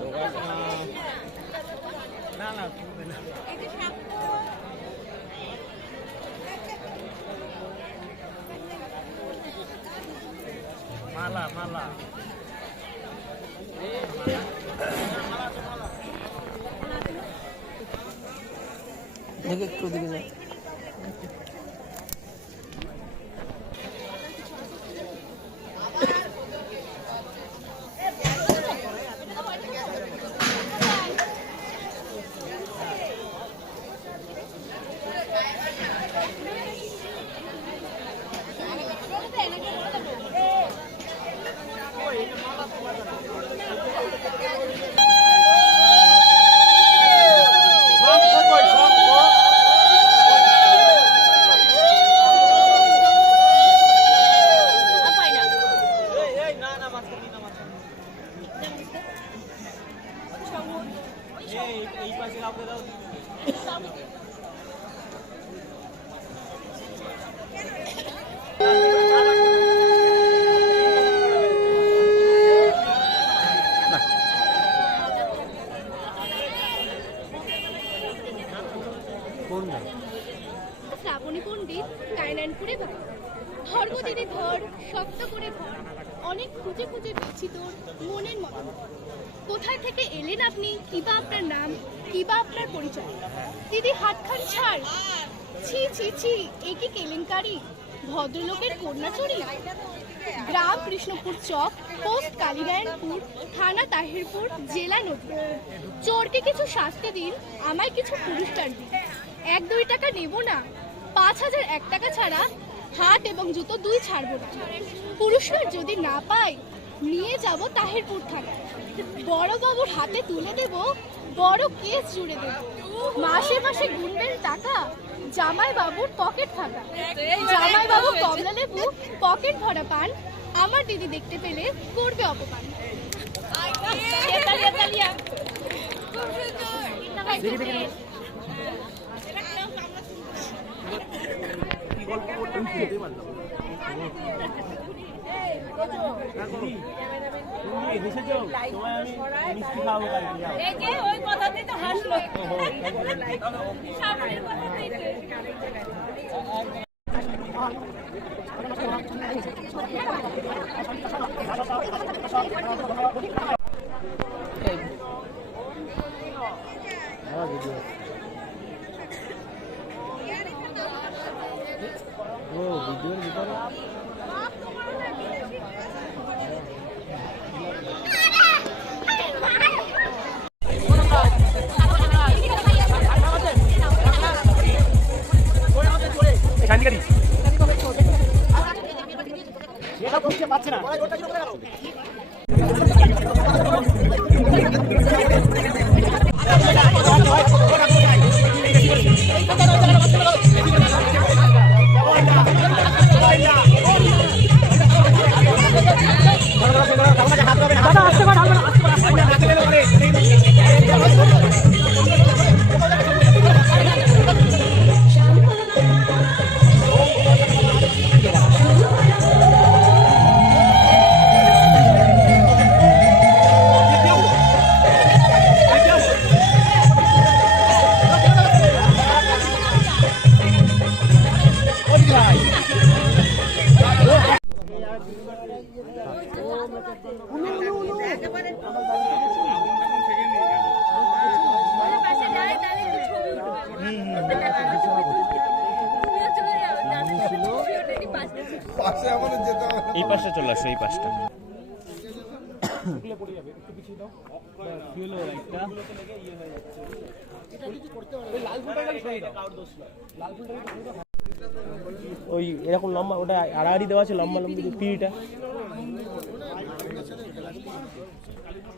না না মালা মালা দেখে একটু দিকে যায়। এই পাশে কাউকে দাও। শ্রাবণী পণ্ডিত কায়নানপুরে বাড়ি। ধর গো দিদি ধর, শক্ত করে ধর, অনেক খুঁজে খুঁজে পেয়েছি তোর মনের মতো। কোথায় থেকে এলেন আপনি, কিবা আপনার নাম, কিবা আপনার পরিচয়? দিদি হাতখান ছাড়, ছি ছি ছি, এ কি কেলেঙ্কারি, ভদ্রলোকের কন্যা চুরি। গ্রাম কৃষ্ণপুর চক, পোস্ট কালীনারায়ণপুর, থানা তাহিরপুর, জেলা নদীয়া। চোরকে কিছু শাস্তি দিন, আমায় কিছু পুরস্কার দিন। 1-2 টাকা নেব না, 5001 টাকা ছাড়া হাত এবং জুতো 2 ছাড়বো না। পুরস্কার যদি না পাই, নিয়ে যাব তাহিরপুর থানায়। বড় বাবুর হাতে তুলে দেব, বড় কেস জুড়ে দেব। মাসে মাসে গুনবেন টাকা, জামাই বাবুর পকেট ফাঁকা। জামাই বাবু কমলা লেবু, পকেট ভরা পান, আমার দিদি দেখতে পেলে করবে অপমান। ওই কথাতেই তো হাসলো। সামনের কথাতেই ভিডিওর ভিতরে টিকাটি এটা বলতে পারছে না এই পাশটা চলে আসো এই পাশটা ওই এরকম লম্বা ওটা আড়াআড়ি দেওয়া আছে লম্বা লম্বা পিড়িটা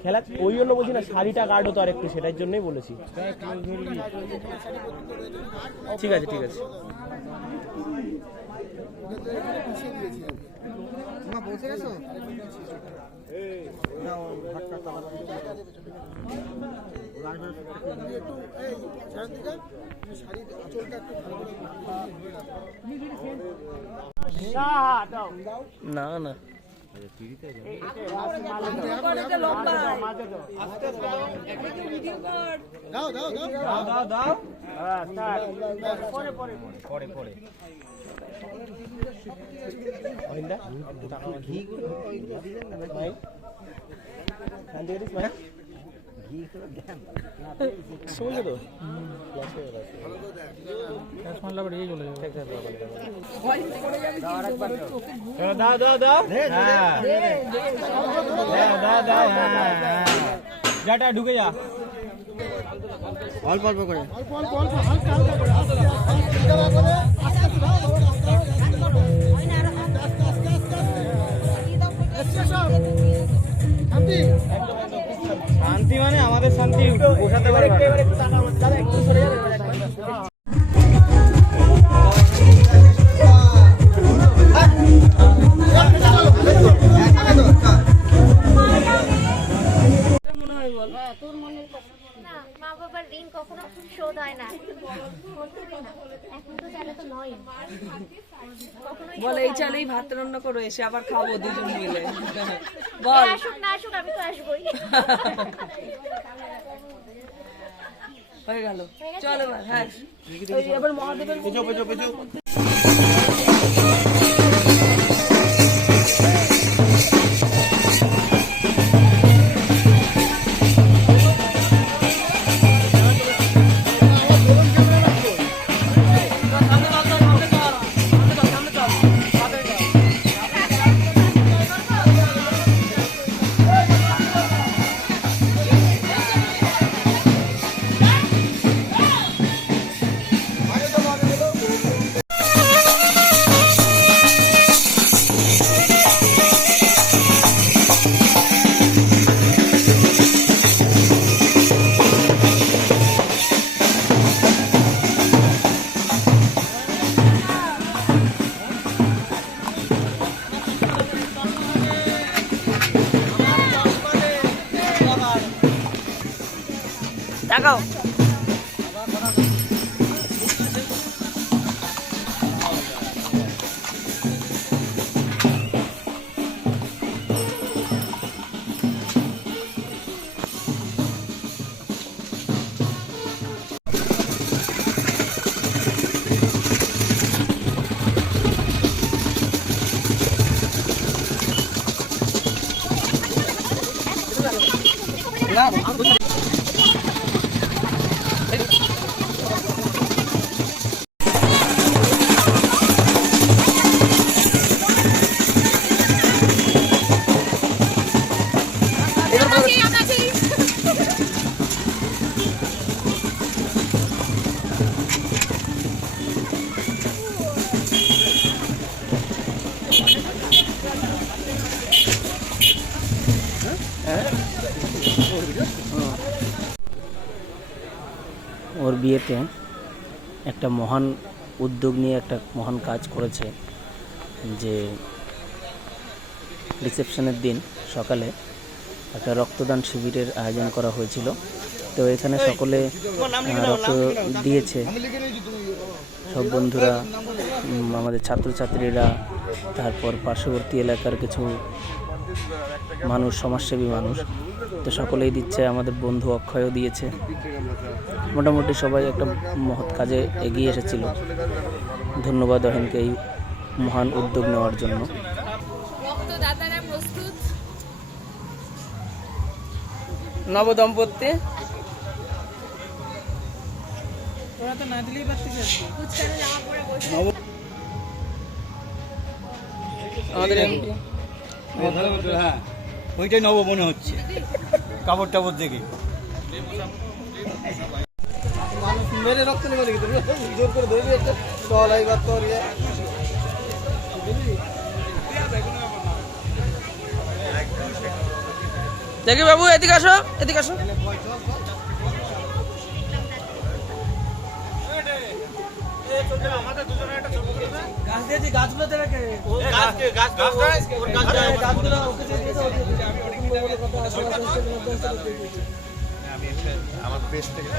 খেলা ওই জন্য বলছি না শাড়িটা গার্ড হতো আর একটু সেটার জন্যই বলেছি ঠিক আছে ঠিক আছে না না যাটা ঢুকে যা অল্প অল্প করে শান্তি মানে আমাদের শান্তি বোঝাতে পারবে না মা বাবার ঋণ কখনো শোধ হয় না এখন তো চালে তো নয় বলে এই চালেই ভাত রান্না করো এসে আবার খাবো দুজন মিলে বল আসুক না আসুক আমি তো আসবোই হয়ে গেল চল এবার হ্যাঁ এবার মহাদেবের দেখাও ওর বিয়েতে একটা মহান উদ্যোগ নিয়ে একটা মহান কাজ করেছে, যে রিসেপশনের দিন সকালে একটা রক্তদান শিবিরের আয়োজন করা হয়েছিল। তো এখানে সকলে রক্ত দিয়েছে, সব বন্ধুরা, আমাদের ছাত্রছাত্রীরা, তারপর পার্শ্ববর্তী এলাকার কিছু মানুষ, সমাজসেবী মানুষ, তো সকলেই দিচ্ছে। আমাদের বন্ধু অক্ষয়ও দিয়েছে। মোটামুটি সবাই একটা মহৎ কাজে এগিয়ে এসেছিল। ধন্যবাদ অহেনকে এই মহান উদ্যোগ নেওয়ার জন্য। রক্তদাতারা প্রস্তুত। নবদম্পতি ওরা তো না দিলেই পারতে যাচ্ছে। কুচকানো জামা পরে বসে। আমাদের হ্যাঁ, ওইটাই নব মনে হচ্ছে কাপড় টাপড় দেখে। মেরে রক্ত নেবে নাকি জোর করে ধরবি একটা চল এইবার তোর দেখি বাবু, এদিকে আসো, এদিকে আসো। গাছ দিয়েছি, গাছগুলো দেবে কে? আমার পেজ থেকে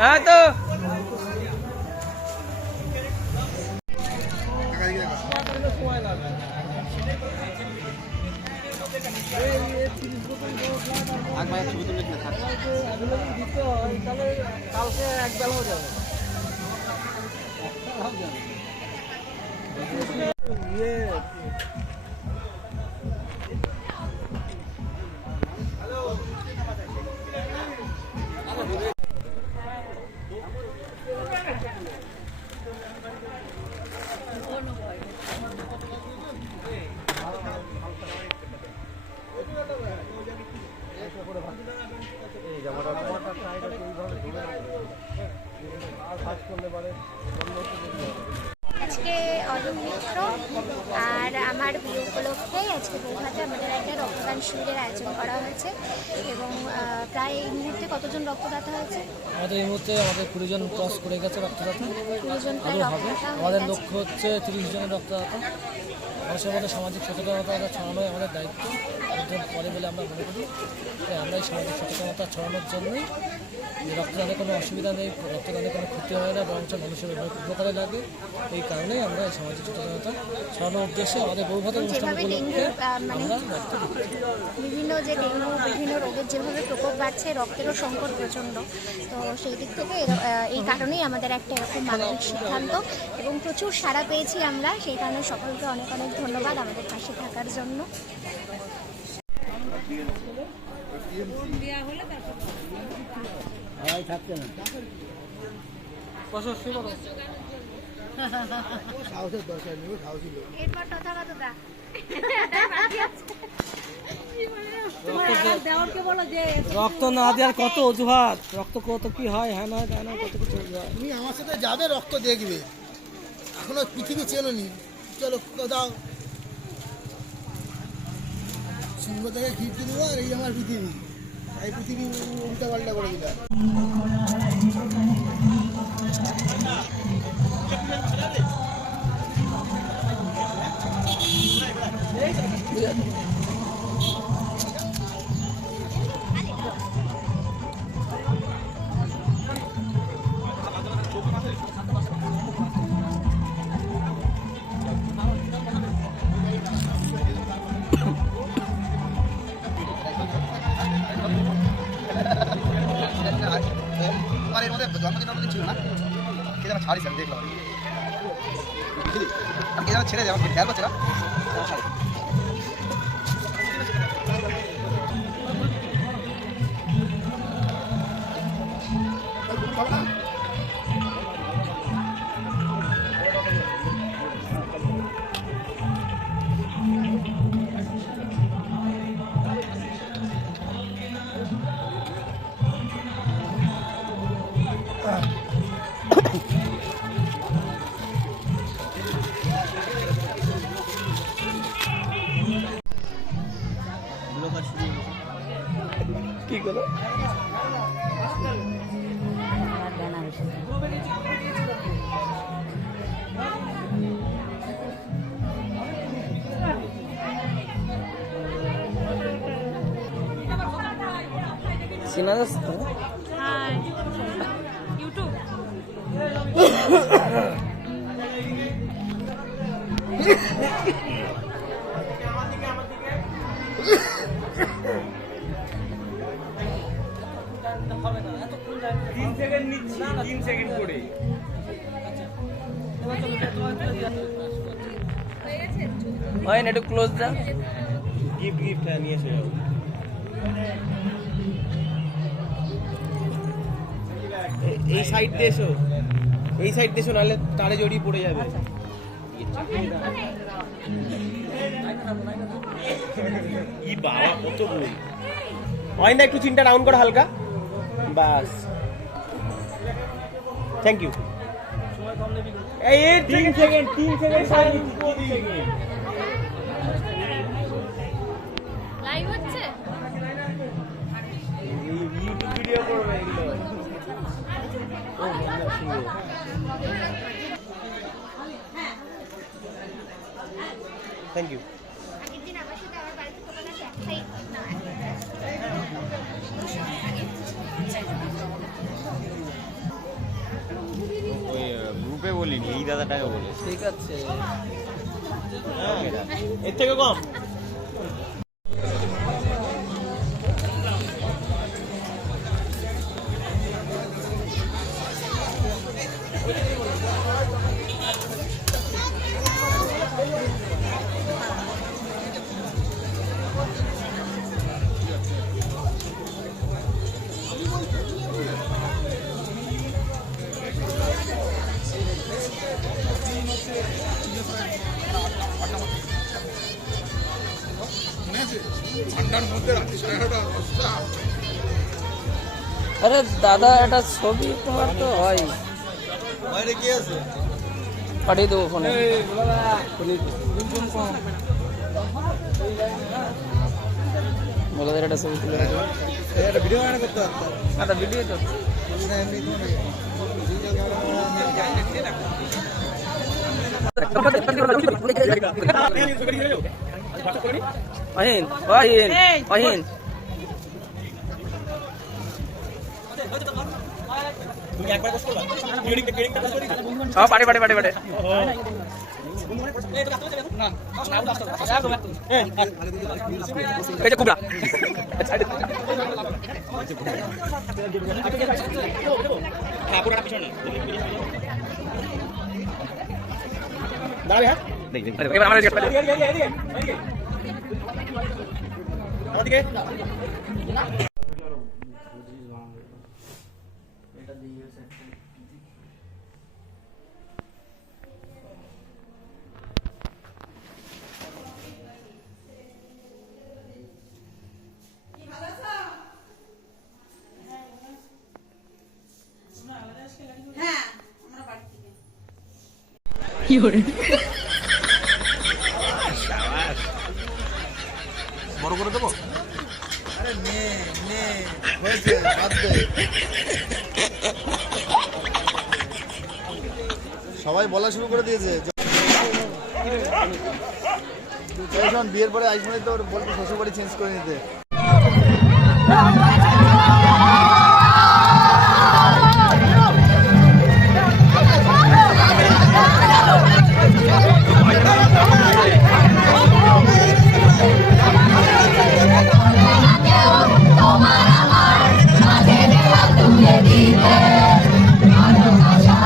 হ্যাঁ তো কালকে এক বেলা হয়ে যাবে। আজকে অরুণ মিত্র আর আমার বিয়ে উপলক্ষে আজকে বৌভাতে আমাদের একটা রক্তদান শিবিরের আয়োজন করা হয়েছে এবং প্রায় এই মুহূর্তে কতজন রক্তদাতা হয়েছে? আমাদের এই মুহূর্তে আমাদের 20 জন ক্রস করে গেছে রক্তদাতা। 20 জন প্রায় আরও হবে। রক্তদাতা হয়ে আমাদের গেছে। লক্ষ্য হচ্ছে 30 জনের রক্তদাতা। মানুষের মধ্যে সামাজিক সচেতনতা ছড়ানোই আমাদের দায়িত্ব, একজন পরে বলে আমরা মনে করি। তাই আমরা এই সামাজিক সচেতনতা ছড়ানোর জন্যই রক্তদানে কোনো অসুবিধা নেই, রক্তদানে কোনো ক্ষতি হয় না, বরঞ্চ মানুষের উপকারে লাগে। এই কারণেই আমরা এই সামাজিক সচেতনতা ছড়ানোর উদ্দেশ্যে আমাদের বৌভাতের অনুষ্ঠান যেভাবে উপলক্ষে মানে আমরা রক্ত দিচ্ছি। বিভিন্ন যে ডেঙ্গু, বিভিন্ন রোগের যেভাবে প্রকোপ বাড়ছে, রক্তেরও সংকট প্রচণ্ড। তো সেই দিক থেকে এই কারণেই আমাদের একটা এরকম মানবিক সিদ্ধান্ত এবং প্রচুর সাড়া পেয়েছি আমরা। সেই কারণে সকলকে অনেক অনেক ধন্যবাদ আমাদের পাশে থাকার জন্য। এরপর তথাগতদা রক্ত না দেওয়ার কত অজুহাত, রক্ত কত কি হয়, হ্যাঁ না কেন কত কিছু অজুহাত। তুমি আমার সাথে যাবে, রক্ত দেখবে। এখনো পৃথিবী চেনোনি, চলো দাও। সিংহ থেকে ঘিরতে দেবো, আর এই আমার পৃথিবী। এই পৃথিবী উল্টা পাল্টা করে দিলাম। তোমার এর মধ্যে জন্মদিন ছিল না? যেন ছাড়িস আমি দেখলাম বুঝলি আর কে যেন ছেড়ে দেয় আমার খেয়াল করছে না কি করো চেনা যাচ্ছে তো? হয় না একটু ক্লোজ যা গিফট হ্যাঁ নিয়ে এসে যাবো এই সাইড দিয়ে এসো এই সাইড দিয়ে এসো নাহলে তারে জড়িয়ে পড়ে যাবে ই বাবা কত বই হয় না একটু চিন্তা ডাউন করো হালকা বাস থ্যাংক ইউ এই 3 সেকেন্ড 3 সেকেন্ড 3 সেকেন্ড লাইভ হচ্ছে ইউটিউব ভিডিও করবে এগুলো থ্যাংক ইউ আগের দিন আমার সাথে আমার বাড়িতে দোকান আছে একটাই না ওই গ্রুপে বলিনি এই দাদাটাকে বলে ঠিক আছে এর থেকে কম আরে দাদা এটা ছবি তোমার তো হয় বাইরে কি আছে পাঠিয়ে দেবো ফোনে বলে একটা ছবি তুলে এটা ভিডিও বানানো করতে হবে একটা ভিডিও তো অহিন অহিন অহিন তুমি একবার কষ্ট করবা ট্রেনিংটা কষ্ট করি হ্যাঁ পারে পারে পারে পারে না এই যে কুবরা হ্যাঁ পুরোটা পিছনে দাঁড়াবে হ্যাঁ এবার আমরা এদিকে হ্যাঁ আমরা বাড়ি থেকে বড় করে দেবো আরে নে নে হয়েছে বাদ দে সবাই বলা শুরু করে দিয়েছে যখন বিয়ের পরে আইসমানি তো বলবো শ্বশুর বাড়ি চেঞ্জ করে নিতে তোমার আমার মাঝে দেওয়া তুলে দিতে ভালোবাসা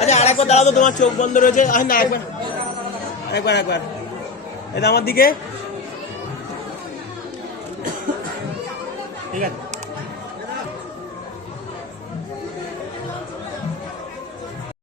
আচ্ছা আরেকবার দাঁড়াও তো, তোমার চোখ বন্ধ রয়েছে। না একবার একবার একবার এটা আমার দিকে, ঠিক আছে।